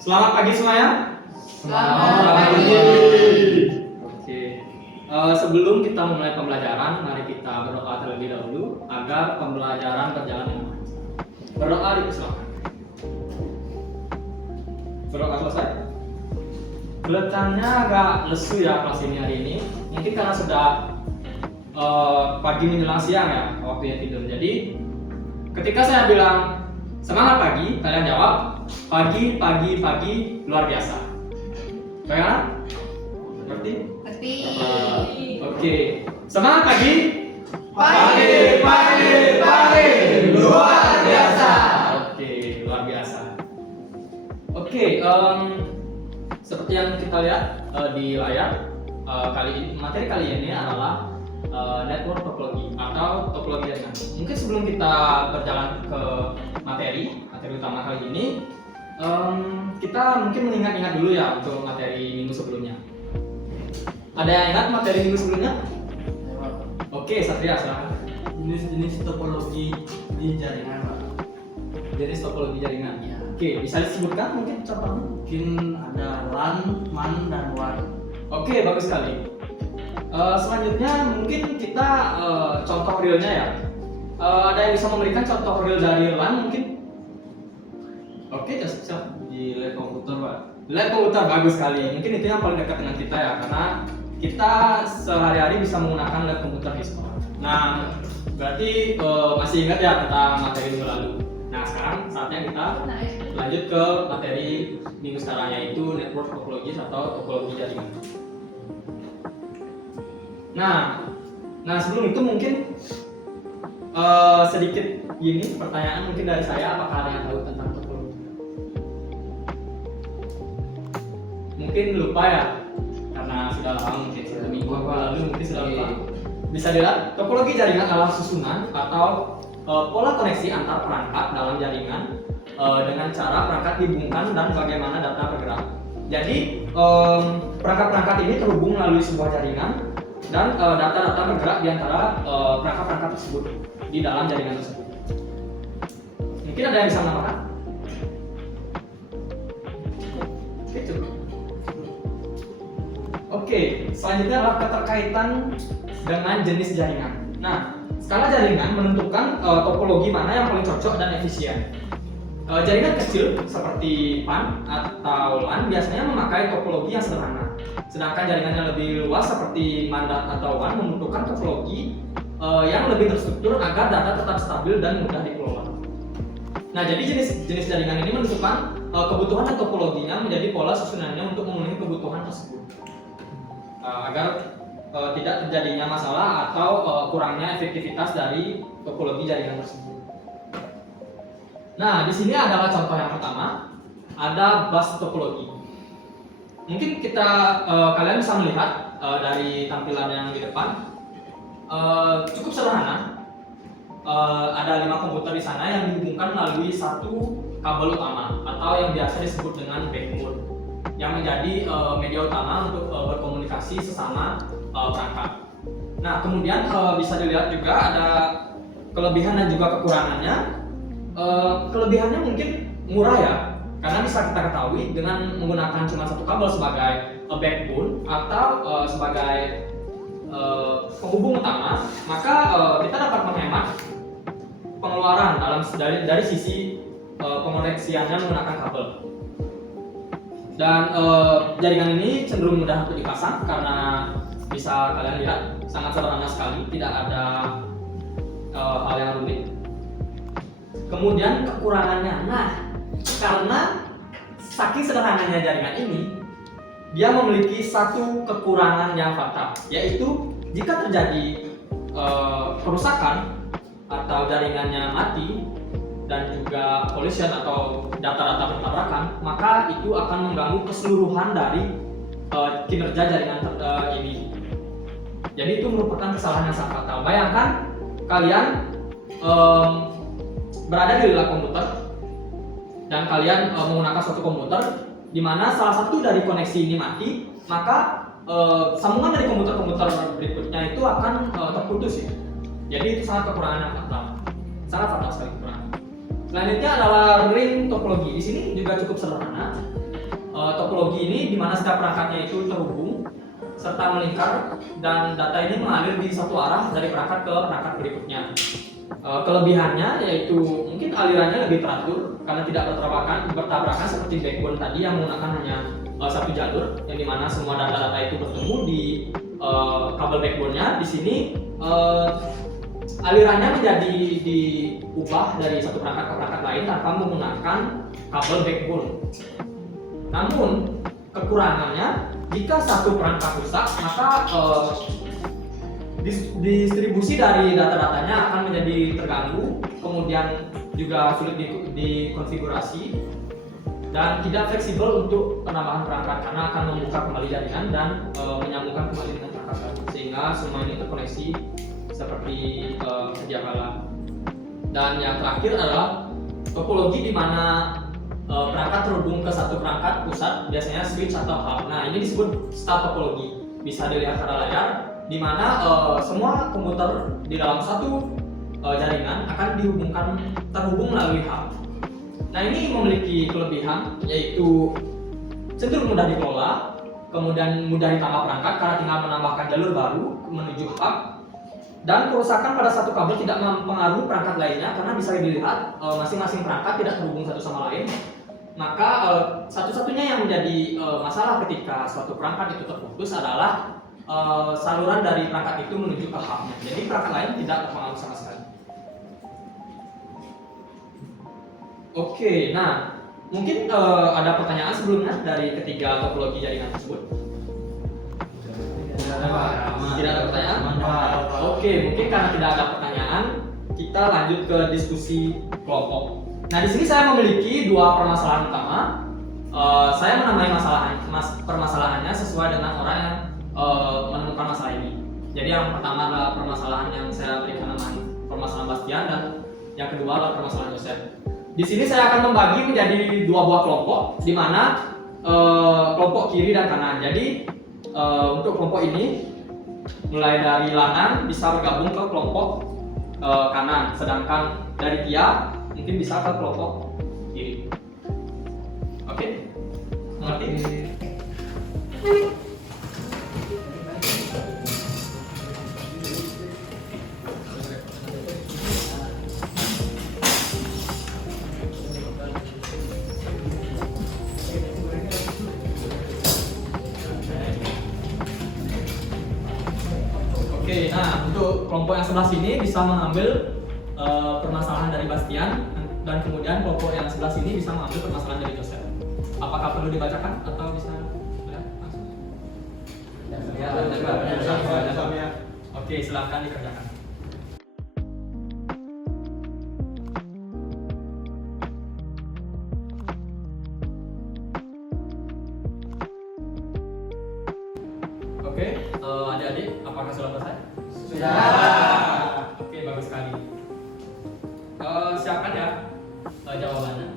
Selamat pagi semuanya. Selamat pagi. Oke. Sebelum kita mulai pembelajaran, mari kita berdoa terlebih dahulu agar pembelajaran berjalan dengan lancar. Berdoa dipersilakan. Berdoa selesai. Kelihatannya agak lesu ya kelas ini hari ini. Mungkin karena sudah pagi menjelang siang ya waktunya tidur. Jadi ketika saya bilang semangat pagi, kalian jawab pagi luar biasa. Bagaimana? Ngerti? Ngerti. Oke. Semangat pagi. Pagi, luar biasa. Oke, luar biasa. Oke, seperti yang kita lihat di layar, materi kali ini adalah network topologi atau topologi jaringan. Mungkin sebelum kita berjalan ke materi utama kali ini, kita mungkin mengingat-ingat dulu ya untuk materi minggu sebelumnya. Ada yang ingat materi minggu sebelumnya? Oke, Satria, silakan. Jenis-jenis topologi di jaringan, Pak. Jenis topologi jaringan. Ya. Oke, bisa disebutkan mungkin contohnya? Mungkin ada LAN, MAN, dan WAN. Oke, bagus sekali. Selanjutnya mungkin kita contoh realnya ya. Ada yang bisa memberikan contoh real dari LAN mungkin? Oke, silakan. Di lab komputer, Pak. Lab komputer bagus sekali. Mungkin itu yang paling dekat dengan kita ya, karena kita sehari-hari bisa menggunakan lab komputer di sekolah. Nah, berarti masih ingat ya tentang materi minggu lalu. Nah, sekarang saatnya kita lanjut ke materi minggu sekarang, yaitu network topologi atau topologi jaringan. Nah sebelum itu mungkin sedikit gini pertanyaan mungkin dari saya, apakah ada yang tahu tentang topologi? Mungkin lupa ya, karena sudah lama, mungkin 1 minggu lalu mungkin sudah lupa. Bisa dilihat, topologi jaringan adalah susunan atau pola koneksi antar perangkat dalam jaringan dengan cara perangkat dihubungkan dan bagaimana data bergerak. Jadi perangkat-perangkat ini terhubung melalui sebuah jaringan dan data-data bergerak di antara perangkat-perangkat tersebut di dalam jaringan tersebut. Mungkin ada yang bisa menambahkan? Oke, cukup. Oke, selanjutnya adalah keterkaitan dengan jenis jaringan. Nah, skala jaringan menentukan topologi mana yang paling cocok dan efisien. Jaringan kecil seperti PAN atau LAN biasanya memakai topologi yang sederhana. Sedangkan jaringan yang lebih luas seperti MAN atau WAN membutuhkan topologi yang lebih terstruktur agar data tetap stabil dan mudah dikelola. Nah, jadi jenis jaringan ini menentukan kebutuhan dan topologinya menjadi pola susunannya untuk memenuhi kebutuhan tersebut. Agar tidak terjadinya masalah atau kurangnya efektivitas dari topologi jaringan tersebut. Nah, di sini adalah contoh yang pertama, ada bus topologi. Mungkin kalian bisa melihat dari tampilan yang di depan, cukup sederhana. Ada 5 komputer di sana yang dihubungkan melalui satu kabel utama atau yang biasa disebut dengan backbone, yang menjadi media utama untuk berkomunikasi sesama perangkat. Nah, kemudian bisa dilihat juga ada kelebihan dan juga kekurangannya. Kelebihannya mungkin murah ya, karena bisa kita ketahui dengan menggunakan cuma satu kabel sebagai backbone atau sebagai penghubung utama, maka kita dapat menghemat pengeluaran dari sisi pengoneksiannya menggunakan kabel. Dan jaringan ini cenderung mudah untuk dipasang karena bisa kalian lihat sangat sederhana sekali, tidak ada hal yang rumit. Kemudian kekurangannya, karena saking sederhananya jaringan ini, dia memiliki satu kekurangan yang fatal, yaitu jika terjadi kerusakan atau jaringannya mati dan juga collision atau data-data bertabrakan, maka itu akan mengganggu keseluruhan dari kinerja jaringan ini. Jadi itu merupakan kesalahan yang sangat fatal. Bayangkan kalian berada di lab komputer dan kalian menggunakan suatu komputer di mana salah satu dari koneksi ini mati, maka sambungan dari komputer-komputer berikutnya itu akan terputus ya. Jadi itu sangat kekurangan yang fatal, sangat fatal sekali kekurangan. Selanjutnya adalah ring topologi. Di sini juga cukup sederhana. topologi ini di mana setiap perangkatnya itu terhubung serta melingkar dan data ini mengalir di satu arah dari perangkat ke perangkat berikutnya. Kelebihannya yaitu mungkin alirannya lebih teratur karena tidak bertabrakan seperti backbone tadi yang menggunakan hanya satu jalur, yang dimana semua data-data itu bertemu di kabel backbone-nya. Di sini alirannya menjadi diubah dari satu perangkat ke perangkat lain tanpa menggunakan kabel backbone. Namun kekurangannya, jika satu perangkat rusak, maka distribusi dari data-datanya akan menjadi terganggu, kemudian juga sulit dikonfigurasi dan tidak fleksibel untuk penambahan perangkat karena akan membuka kembali jaringan dan menyambungkan kembali dengan perangkat baru, sehingga semua ini terkoneksi seperti sedia kala. Dan yang terakhir adalah topologi di mana perangkat terhubung ke satu perangkat pusat, biasanya switch atau hub. Nah, ini disebut star topologi. Bisa dilihat pada layar, di mana semua komputer di dalam satu jaringan akan terhubung melalui hub. Nah, ini memiliki kelebihan yaitu cenderung mudah dikelola, kemudian mudah ditambah perangkat karena tinggal menambahkan jalur baru menuju hub, dan kerusakan pada satu kabel tidak mempengaruhi perangkat lainnya karena bisa dilihat masing-masing perangkat tidak terhubung satu sama lain. Maka satu-satunya yang menjadi masalah ketika suatu perangkat itu terputus adalah saluran dari perangkat itu menuju ke hubnya. Jadi perangkat lain tidak terpengaruh sama sekali. Oke, nah mungkin ada pertanyaan sebelumnya dari ketiga topologi jaringan tersebut? Tidak ada pertanyaan? Oke, mungkin karena tidak ada pertanyaan, kita lanjut ke diskusi kelompok. Nah, di sini saya memiliki dua permasalahan utama. Saya menamai permasalahannya sesuai dengan orang yang menemukan masalah ini. Jadi yang pertama adalah permasalahan yang saya berikan nama permasalahan Bastian, dan yang kedua adalah permasalahan Joseph. Di sini saya akan membagi menjadi dua buah kelompok, di mana kelompok kiri dan kanan. Jadi untuk kelompok ini mulai dari Lanan bisa bergabung ke kelompok kanan, sedangkan dari Tia mungkin bisa ke kelompok kiri. Oke? Mengerti? Oke, nah untuk kelompok yang sebelah sini bisa mengambil permasalahan dari Bastian, dan kemudian kelompok yang sebelah sini bisa mengambil permasalahan dari Joseph. Apakah perlu dibacakan atau bisa langsung? Ya, oke, silahkan dikerjakan. Oke, adik-adik, apakah sudah selesai? Sudah. Oke, bagus sekali. Siapkan ya jawabannya.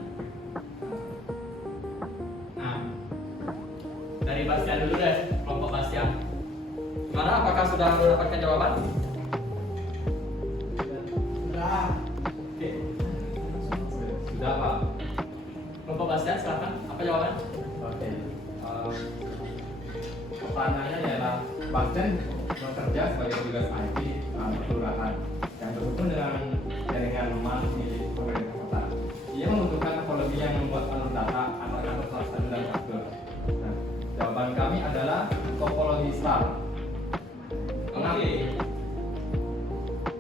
Nah, dari Bastian dulu deh, kelompok Bastian. Gimana? Apakah sudah mendapatkan jawaban? Sudah. Oke. Sudah, Pak. Kelompok Bastian, silakan. Apa jawaban? Oke. Pertanyaannya adalah Bastian bekerja sebagai petugas IT kelurahan yang berhubung dengan jaringan lemah milik pemerintah kota. Ia membutuhkan topologi yang membuat alur data antar kantor swasta dan kabel. Nah, jawaban kami adalah topologi star. Oke.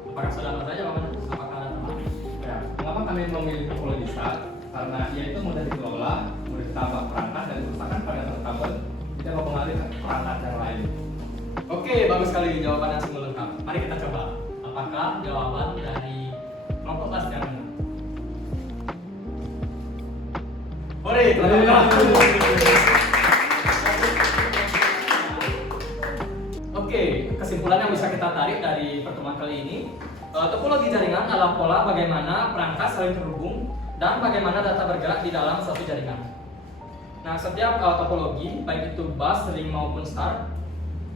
Apakah sudah selesai jawabannya? Apakah ada teman? Ya, mengapa kami memilih topologi star? Karena ia itu mudah dikelola, mudah ditambah perangkat, dan kerusakan pada satu kabel tidak mempengaruhi perangkat yang lain. Oke, bagus sekali jawaban yang sungguh lengkap. Mari kita coba. Apakah jawaban dari kelompok Bastian benar? Hore, Oke, kesimpulan yang bisa kita tarik dari pertemuan kali ini, topologi jaringan adalah pola bagaimana perangkat saling terhubung dan bagaimana data bergerak di dalam suatu jaringan. Nah, setiap topologi, baik itu bus, ring maupun star,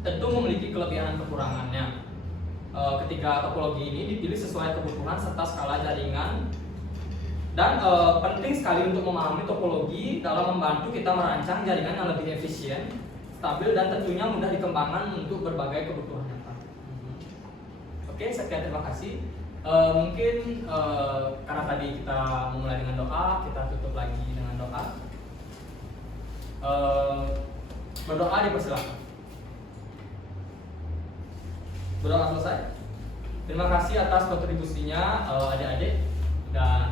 tentu memiliki kelebihan dan kekurangannya. Ketiga topologi ini dipilih sesuai kebutuhan serta skala jaringan Dan penting sekali untuk memahami topologi dalam membantu kita merancang jaringan yang lebih efisien, stabil, dan tentunya mudah dikembangkan untuk berbagai kebutuhan nyata. Oke, sekian, terima kasih. Mungkin karena tadi kita memulai dengan doa, kita tutup lagi dengan doa. Berdoa dipersilakan. Berdoa selesai. Terima kasih atas kontribusinya adik-adik, dan